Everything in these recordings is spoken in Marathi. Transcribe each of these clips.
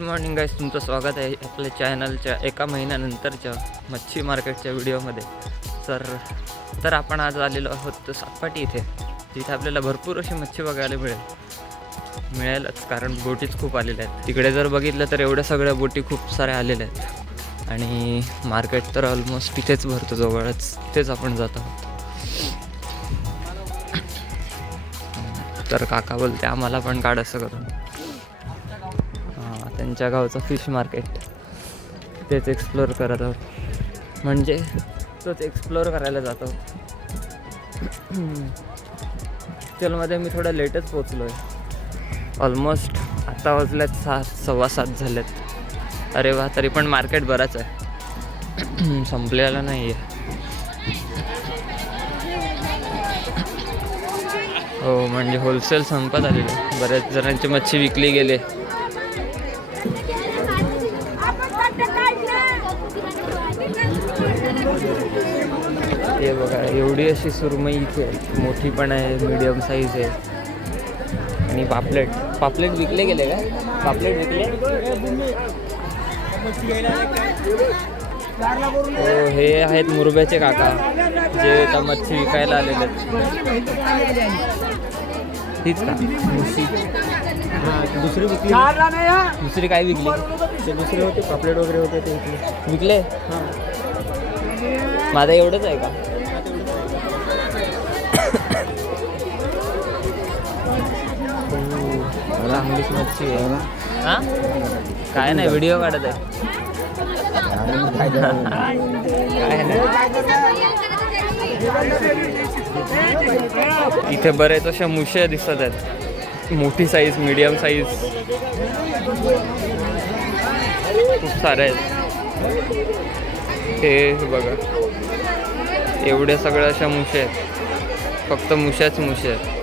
गुड मॉर्निंग गाईज तुमचं स्वागत आहे आपल्या चॅनलच्या एका महिन्यानंतरच्या मच्छी मार्केटच्या व्हिडिओमध्ये तर तर आपण आज आलेलो आहोत सातपाटी इथे. तिथे आपल्याला भरपूर अशी मच्छी बघायला मिळेल. मिळेलच कारण बोटीच खूप आलेल्या आहेत. तिकडे जर बघितलं तर एवढ्या सगळ्या बोटी खूप साऱ्या आलेल्या आहेत. आणि मार्केट तर ऑलमोस्ट तिथेच भरतो जवळच तिथेच आपण जात आहोत. तर काका बोलते आम्हाला पण काढ असं करून. आमच्या गावचं फिश मार्केट तेच एक्सप्लोअर करत आहोत. म्हणजे तोच एक्सप्लोअर करायला जातो. चलमध्ये मी थोडं लेटच पोचलो आहे ऑलमोस्ट आत्ता वाजल्यात सात सव्वा सात झालेत. अरे वा तरी पण मार्केट बराच आहे. संपलेला नाही आहे हो म्हणजे होलसेल संपत आलेलं. आहे. बऱ्याच जणांची मच्छी विकली गेले. एवढी अशी सुरमई आहे. मोठी पण आहे मीडियम साईज आहे. आणि पापलेट. पापलेट विकले गेले का? पापलेट विकले? हो हे आहेत मुरब्याचे काका जे आता मच्छी विकायला आलेले आहेत. तीच का? मुशी दुसरी विकली. दुसरी काय विकली? ते दुसरे होते पापलेट वगैरे होते ते विकले. विकले? माझं एवढंच आहे का? चांगलीच आहे हा? काय नाही व्हिडिओ काढत आहे. काय नाही इथे बरेच अशा मुश्या दिसत आहेत. मोठी साईज मीडियम साईज खूप साऱ्या आहेत. हे बघा. एवढ्या सगळ्या अशा मुश्या आहेत. फक्त मुशाच मुश्या आहेत.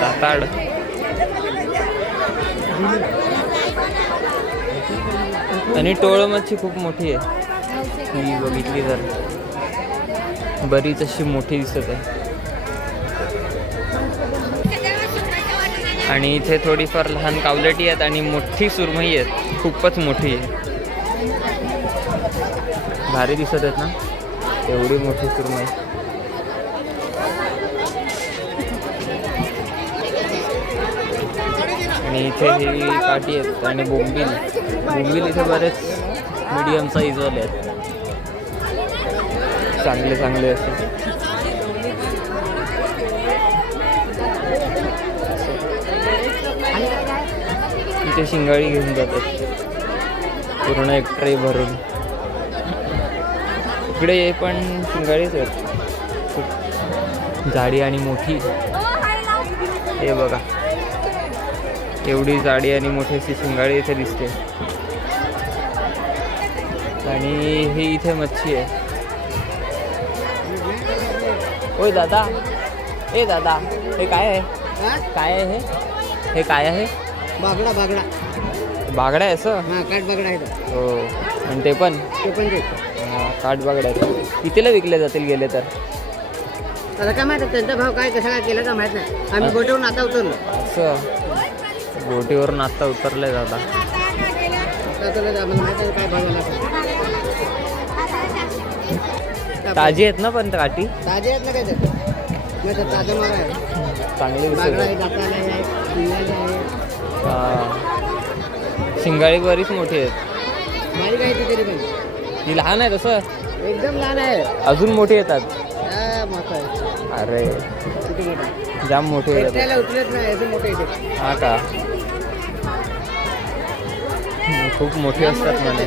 दाताड. आणि टोळ मच्छी खूप मोठी आहे. ही बघितली तर. बरीच अशी मोठी दिसत आहे. आणि इथे थोडीफार लहान कावलटी आहेत आणि मोठी सुरमई आहेत. खूपच मोठी आहे. भारी दिसत आहेत ना? एवढी मोठी सुरमई. आणि इथे ही काठी आहेत आणि बोंबील बोंबील इथे बरेच मीडियम साईजवाले आहेत. चांगले चांगले असे. इथे शिंगाळी घेऊन जातात. पूर्ण एक ट्रे भरून. इकडे पण शिंगाळीच आहेत. खूप जाडी आणि मोठी. हे बघा. एवढी जाडी आणि मोठी अशी शिंगाळी इथे दिसते. आणि ही इथे मच्छी आहे. ओय दादा. ए दादा हे काय आहे? काय आहे हे? हे काय आहे? बागडा बागडा. बागडा आहे असं? हा काठ बागडा आहे. हो. आणि ते पण? ते पण काठ बागडा आहे. कितीला विकले जातील गेले तर. आता काय माहिती त्यांचा भाव काय कसा काय केला का माहीत नाही. आम्ही बोटवरून आता उतरलो. असं. बोटीवरून आत्ता उतरले असेल. ताजी आहेत ना पण काठी? ताजे आहेत. ना काय चांगली. शिंगाळी बरीच मोठी आहेत. ती लहान आहे तसं? एकदम लहान आहे अजून मोठी येतात? अरे. जाम मोठी हा का? खूप मोठी असतात म्हणे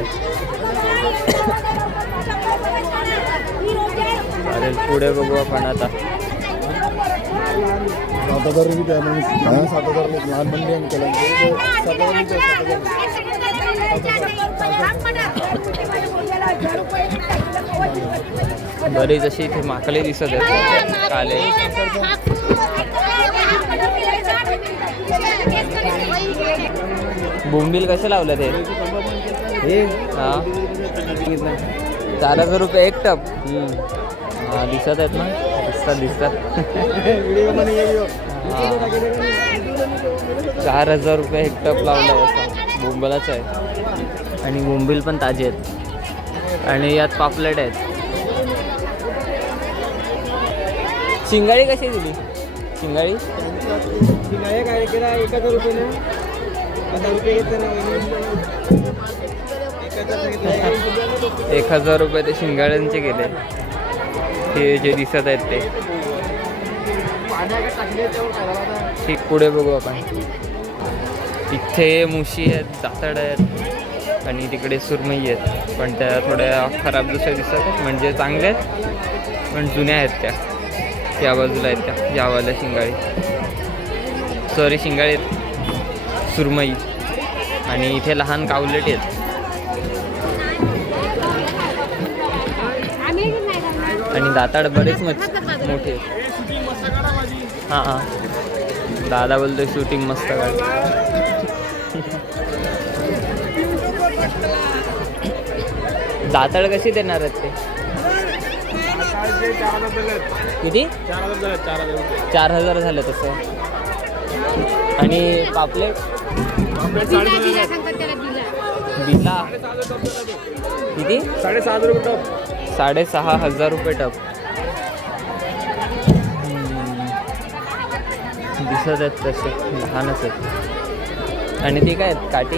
चालेल पुढे बघू आपण आता सात हजार रुपये म्हणजे हा, सात हजार लहान मंडी आम्ही केला सात हजार रुपये बरीच अशी इथे माकले दिसत आहेत काले बोंबील कसे लावलं ते? हे? हा. चार हजार रुपये एक टप. हा दिसत आहेत ना? दिसत दिसतात दिसतात. व्हिडिओ चार हजार रुपये एक टप लावला आहे असा. बोंबलाचा आहे. आणि बोंबील पण ताजे आहेत. आणि यात पापलेट आहेत. शिंगाळी कशी दिली? शिंगाळी? काय केला? एक हजार रुपये एक हजार रुपये ते शिंगाळ्यांचे गेले ते जे दिसत आहेत ते. ठीक पुढे बघू आपण. इथे मुशी आहेत दाताड आहेत आणि तिकडे सुरमई आहेत. पण त्या थोड्या खराब दुसऱ्या दिसत आहेत म्हणजे चांगल्या आहेत पण जुन्या आहेत त्या. त्या बाजूला आहेत त्या यावाल्या शिंगाळी सॉरी शिंगाळी आहेत. सुरमई. आणि इथे लहान कावलेट आहेत. आणि दाताड बरेच मच्छ मोठे हां हां. दादा बोलतोय शूटिंग मस्त काढ. दाताड कशी देणार आहेत ते? किती? चार हजार झाले तसं. आणि पापलेट? बिला किती साडेसहा हजार रुपये. टप साडेसहा हजार रुपये टप. हम्म. दिसत आहेत तसे लहानच आहेत. आणि ती काय आहेत? काठी?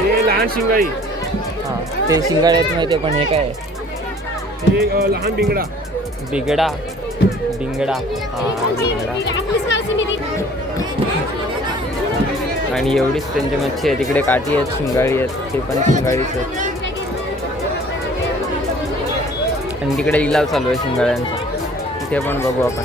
हे लहान शिंगाई हां ते शिंगाडे आहेत माहिती आहे, पण हे काय आहे? हे अ, लहान बिंगडा. बिगडा. बिंगडा. हां बिंगडा. आणि एवढीच त्यांची मच्छी आहे तिकडे काठी आहेत शिंगाळी आहेत. ते पण शिंगाळीच आहेत. आणि तिकडे इलाव चालू आहे शिंगाळ्यांचा. तिथे पण बघू आपण.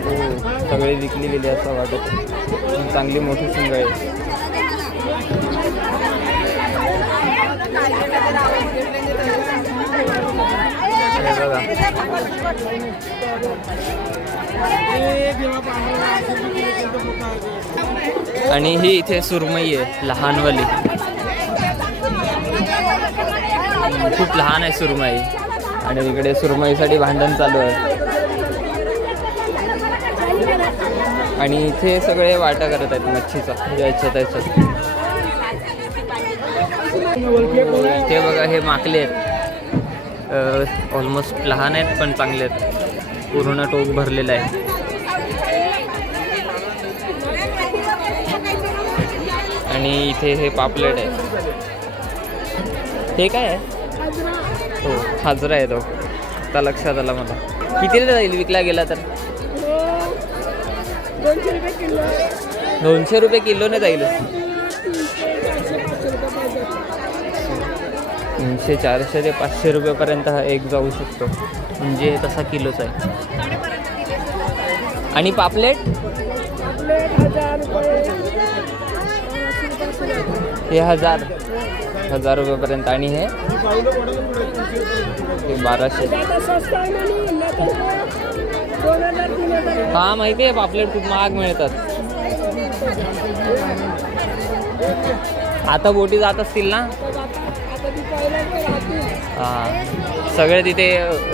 सगळे सगळी विकली गेली असं वाटत. चांगली मोठी शिंगाळी आहे. बघा. आणि ही इथे सुरमई आहे लहानवाली. खूप लहान आहे सुरमई. आणि इकडे सुरमईसाठी भांडण चालू आहे. आणि इथे सगळे वाटा करत आहेत मच्छीचा. याच्यात त्याच्यात इथे बघा हे माकले आहेत. ऑलमोस्ट लहान आहेत पण चांगले आहेत. पूर्ण टोक भरलेलं आहे. आणि इथे हे पापलेट आहे. हे काय आहे? हो हाजरा आहे तो. आता लक्षात आला मला. कितीला जाईल? विकला गेला तर? दोनशे रुपये किलोने जाईल. तीनशे चारशे ते पाचशे रुपयेपर्यंत हा एक जाऊ शकतो. म्हणजे तसा किलोच आहे. आणि पापलेट? हे हजार. हजार रुपयेपर्यंत. आणि हे बाराशे. हा माहिती आहे पापलेट खूप महाग मिळतात. आता बोटी जात असतील ना? हां. सगळे तिथे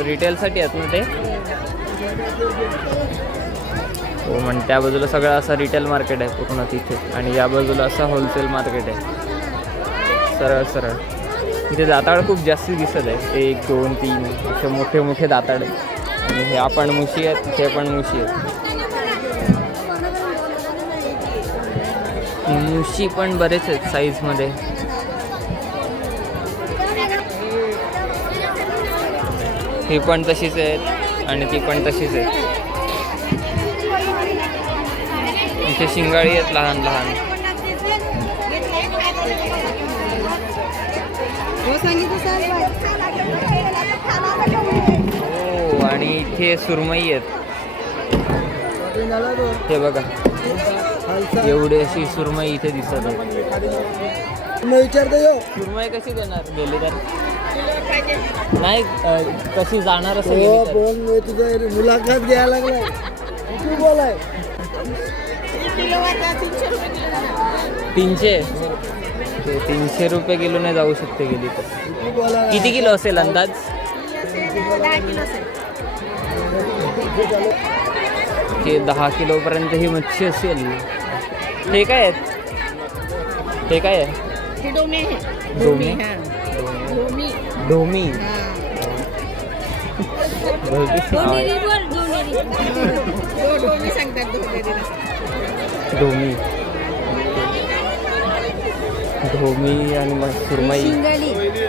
रिटेलसाठी आहेत ना ते? हो म्हण त्या बाजूला सगळं असं रिटेल मार्केट आहे पूर्ण तिथे. आणि या बाजूला असं होलसेल मार्केट आहे. सरळ सरळ. इथे दाताळ खूप जास्ती दिसत आहे. एक दोन तीन असे मोठे मोठे दाताळ आणि हे आपण मुशी आहेत ते पण मुशी आहेत. मुशी पण बरेच आहेत साईजमध्ये ही पण तशीच आहेत आणि ती पण तशीच आहे इथे शिंगाळी आहेत लहान लहान. हो आणि इथे सुरमई आहेत. हे बघा. एवढी अशी सुरमई इथे दिसत आहे विचारतो यो सुरमई कशी देणार? गेली तर नाही अ, कशी जाणार असं हो गेली तर. बोल तुझं मुलाखत घ्यायला लागलाय. किती बोलाय. तीनशे? ते तीनशे रुपये किलोने जाऊ शकते गेली तर. किती किलो असेल अंदाज? ते दहा किलोपर्यंत ही मच्छी असेल. हे काय आहेत? हे काय आहे? डोमी डोमी. बहुतेक नाव आहे. ढोमी ढोमी आणि मग सुरमई.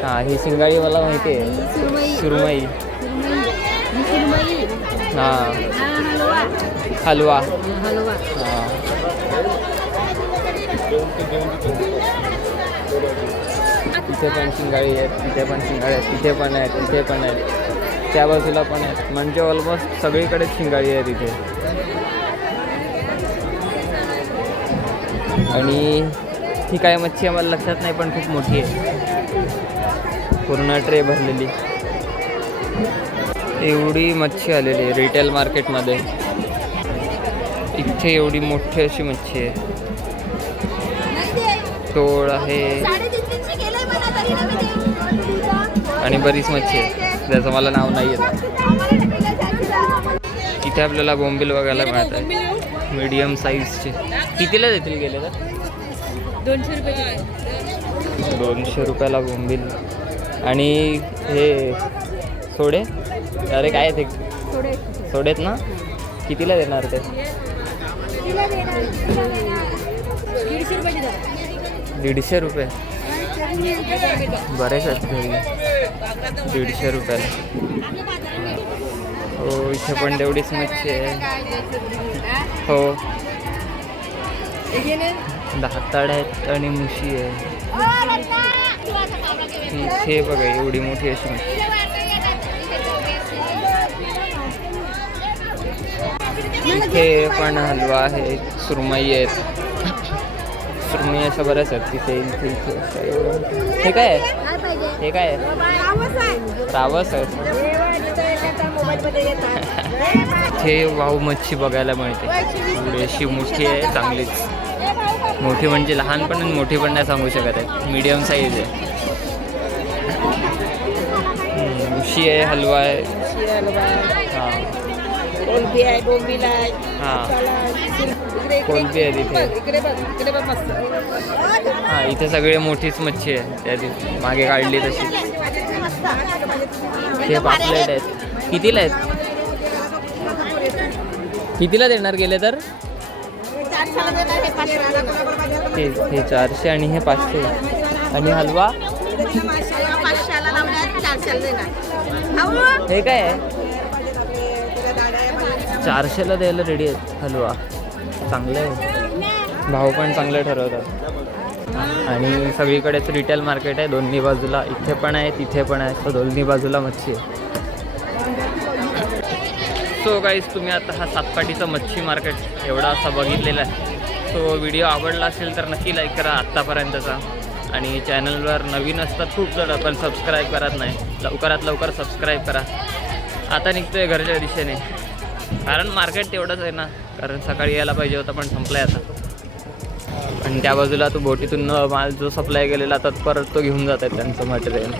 हा ही शिंगाळी मला माहिती आहे. सुरमई. हा हलवा. हलवा. हा. तिथे पण शिंगाळी आहेत तिथे पण शिंगाळी आहेत तिथे पण आहेत तिथे पण आहेत. त्या बाजूला पण आहेत. म्हणजे ऑलमोस्ट सगळीकडेच शिंगाळी आहे तिथे आणि ही काय मच्छी आम्हाला लक्षात नाही पण खूप मोठी आहे. पूर्ण ट्रे भरलेली. एवढी मच्छी आलेली आहे रिटेल मार्केटमध्ये इथे एवढी मोठी अशी मच्छी आहे. टोळ आहे. आणि बरीच मच्छी आहे ज्याचं मला नाव नाही येत. इथे आपल्याला बोंबील बघायला मिळत आहे मीडियम साईजचे कितीला देतील गेले तर? दोनशे रुपये दोनशे रुपयाला बोंबील. आणि हे सोडे? अरे काय ते थोडे सोडेत ना? कितीला देणार ते? दीडशे रुपये. बरेच आहेत घरी. दीडशे रुपयाला हो इथे पण तेवढीच मच्छी आहे. हो. दाताड आहेत आणि मुशी आहे. इथे बघा एवढी मोठी अशी मच्छी. इथे पण हलवा आहे सुरमई आहेत. मी अशा बऱ्याच आहेत तिथे इथे इथे हे काय आहे? हे काय आहे? रावस आहे. हे वाव मच्छी बघायला मिळते. अशी मोठी आहे चांगलीच. मोठी म्हणजे लहान पण आणि मोठी पण नाही सांगू शकत आहे. मीडियम साईज आहे. उशी आहे हलवा आहे. हां. कोलबी आहे बोंबील आहे हां. इकडे कोलबी आहे तिथे. इकडे बघ इकडे बघ मस्त. हां इथे सगळे मोठीच मच्छी आहे त्या दिवशी मागे काढली तशी. हे पापलेट आहेत. कितीला आहेत? कितीला देणार गेले तर? हे हे चारशे आणि हे पाचशे. आणि हलवा? हे काय आहे? चारशेला द्यायला रेडी आहेत हलवा. चांगलं आहे. भाव पण चांगले ठरवतात. आणि सगळीकडेच रिटेल मार्केट आहे दोन्ही बाजूला. इथे पण आहे तिथे पण आहे. तर दोन्ही बाजूला मच्छी आहे. सो गाईज तुम्ही आता हा सातपाटीचं मच्छी मार्केट एवढा असा बघितलेला आहे. सो व्हिडिओ आवडला असेल तर नक्की लाईक करा आत्तापर्यंतचा. आणि चॅनलवर नवीन असतात खूप जण पण सबस्क्राईब करत नाही. लवकरात लवकर सबस्क्राईब करा. आता निघतोय घरच्या दिशेने. कारण मार्केट तेवढंच आहे ना. कारण सकाळी यायला पाहिजे होता पण संपलाय आता. आणि त्या बाजूला तो बोटीतून माल जो सप्लाय केलेला तर परत तो घेऊन जात आहेत त्यांचं मटेरियल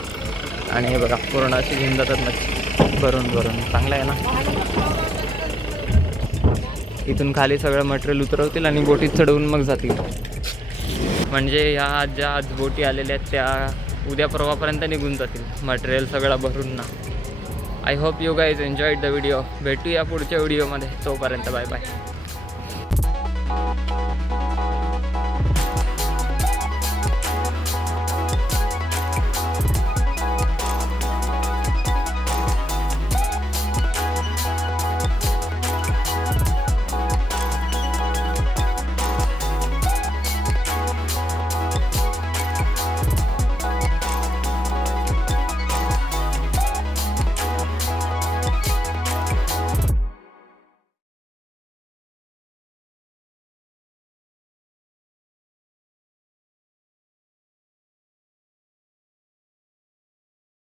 आणि हे बघा पूर्ण अशी घेऊन जातात मच्छी. भरून भरून. चांगलं आहे ना? इथून खाली सगळं मटेरियल उतरवतील आणि बोटीत चढवून मग जातील. म्हणजे ह्या ज्या आज बोटी आलेल्या आहेत त्या उद्या परवापर्यंत निघून जातील. मटेरियल सगळं भरून ना. I hope you guys enjoyed the video भेटूया पुढच्या व्हिडिओमध्ये तोपर्यंत बाय बाय